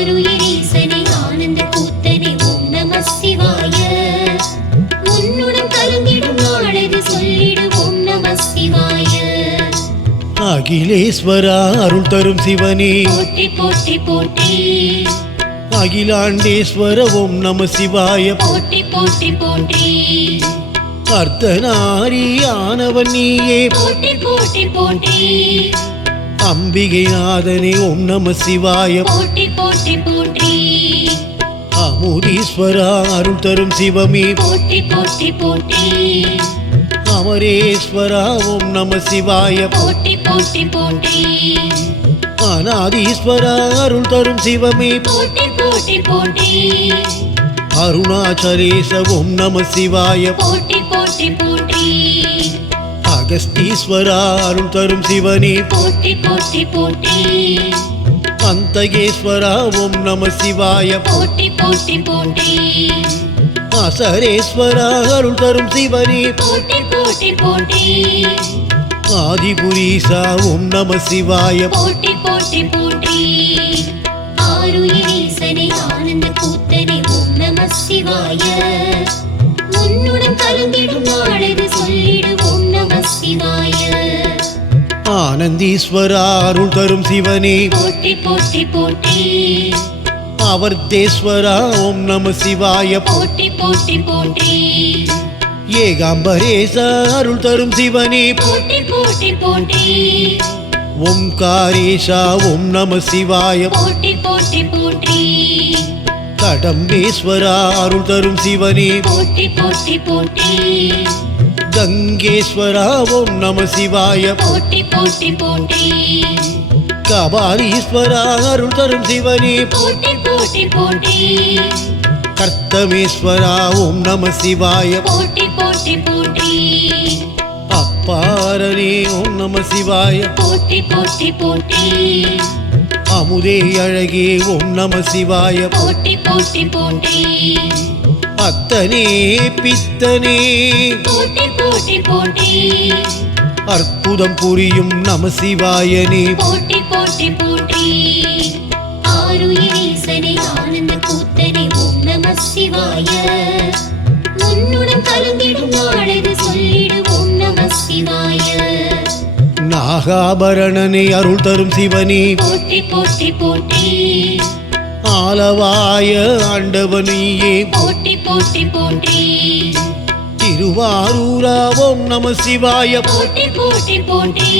ஆருயிரீசனே ஆனந்த கூத்தனே ஓம் நம சிவாய. உன்னுடன் கலந்திடும் நாளது சொல்லிடு ஓம் நம சிவாய. அகிலேஸ்வரா அருள் தரும் சிவனே போற்றி போற்றி போற்றி. அகிலாண்டேஸ்வர ஓம் நம சிவாய. போற்றி போற்றி போற்றி. அர்த்தநாரியானவன் நீயே போற்றி போற்றி போற்றி. அம்பிகை நாதனே ஓம் நம சிவாய. போற்றி போற்றி போற்றி. அமுதீஸ்வரா அருள் தரும் சிவமே போற்றி போற்றி போற்றி. அமரேஸ்வரா ஓம் நம சிவாய. போற்றி போற்றி போற்றி. அநாதீஸ்வரா அருள் தரும் சிவமே போற்றி போற்றி போற்றி. அருணாச்சலேச ஓம் நம சிவாய. போற்றி போற்றி போற்றி. அகஸ்தீஸ்வரா அருள் தரும் சிவனே போற்றி போற்றி போற்றி. அந்தகேஸ்வரா ஓம் நம சிவாய. போற்றி போற்றி போற்றி. அசரேஸ்வரா அருள் தரும் சிவனே போற்றி போற்றி போற்றி. ஆதிபுரீசா ஓம் நம சிவாய. போற்றி போற்றி போற்றி. ஆருயிரீசனே ஆனந்த கூத்தனே ஓம் நம சிவாய. உன்னுடன் கலந்திடும் நாளது சொல்லிடு ஓம் நம சிவாய. ஆனந்தீஸ்வரா அருள் தரும் சிவனே போற்றி போற்றி போற்றி. அவர்தேஸ்வரா ஓம் நம சிவாய. போற்றி போற்றி போற்றி. ஏகாம்பரேசா அருள் தரும் சிவனே போற்றி போற்றி போற்றி. ஓம்காரேஷா ஓம் நம சிவாய. போற்றி போற்றி போற்றி. கடம்பேஸ்வரா அருள் தரும் சிவனே போற்றி போற்றி போற்றி. கங்கேஸ்வரா ஓம் நம சிவாய. போற்றி போற்றி போற்றி. கபாலீஸ்வரா அருள் தரும் சிவனே போற்றி போற்றி போற்றி. கர்த்தமேஸ்வரா ஓம் நம சிவாய. போற்றி போற்றி போற்றி. அப்பாரனே ஓம் நம சிவாய. போற்றி போற்றி போற்றி. அமுதே அழகே ஓம் நம சிவாய. போற்றி போற்றி போற்றி. அத்தனே பித்தனே போற்றி போற்றி போற்றி. அற்புதம் புரியும் நம சிவாயனே. போற்றி போற்றி போற்றி. ஆருயிரீசனே ஆனந்த கூத்தனே ஓம் நம சிவாய. உன்னுடன் கலந்திடும் நாளது சொல்லிடு ஓம் நம சிவாய. நாகாபரணனே அருள் தரும் சிவனே போற்றி போற்றி போற்றி. ஆலவாய ஆண்டவனியே போற்றி போற்றி போற்றி. திருவாரூரா ஓம் நம சிவாய. போற்றி போற்றி போற்றி.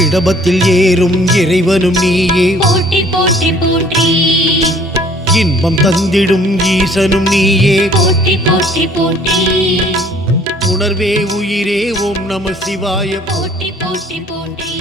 இடபத்தில் ஏறும் இறைவனும் நீயே. போற்றி போற்றி போற்றி. இன்பம் தந்திடும் ஈசனும் நீயே. போற்றி போற்றி போற்றி. உணர்வே உயிரே ஓம் நம சிவாய. போற்றி போற்றி போற்றி.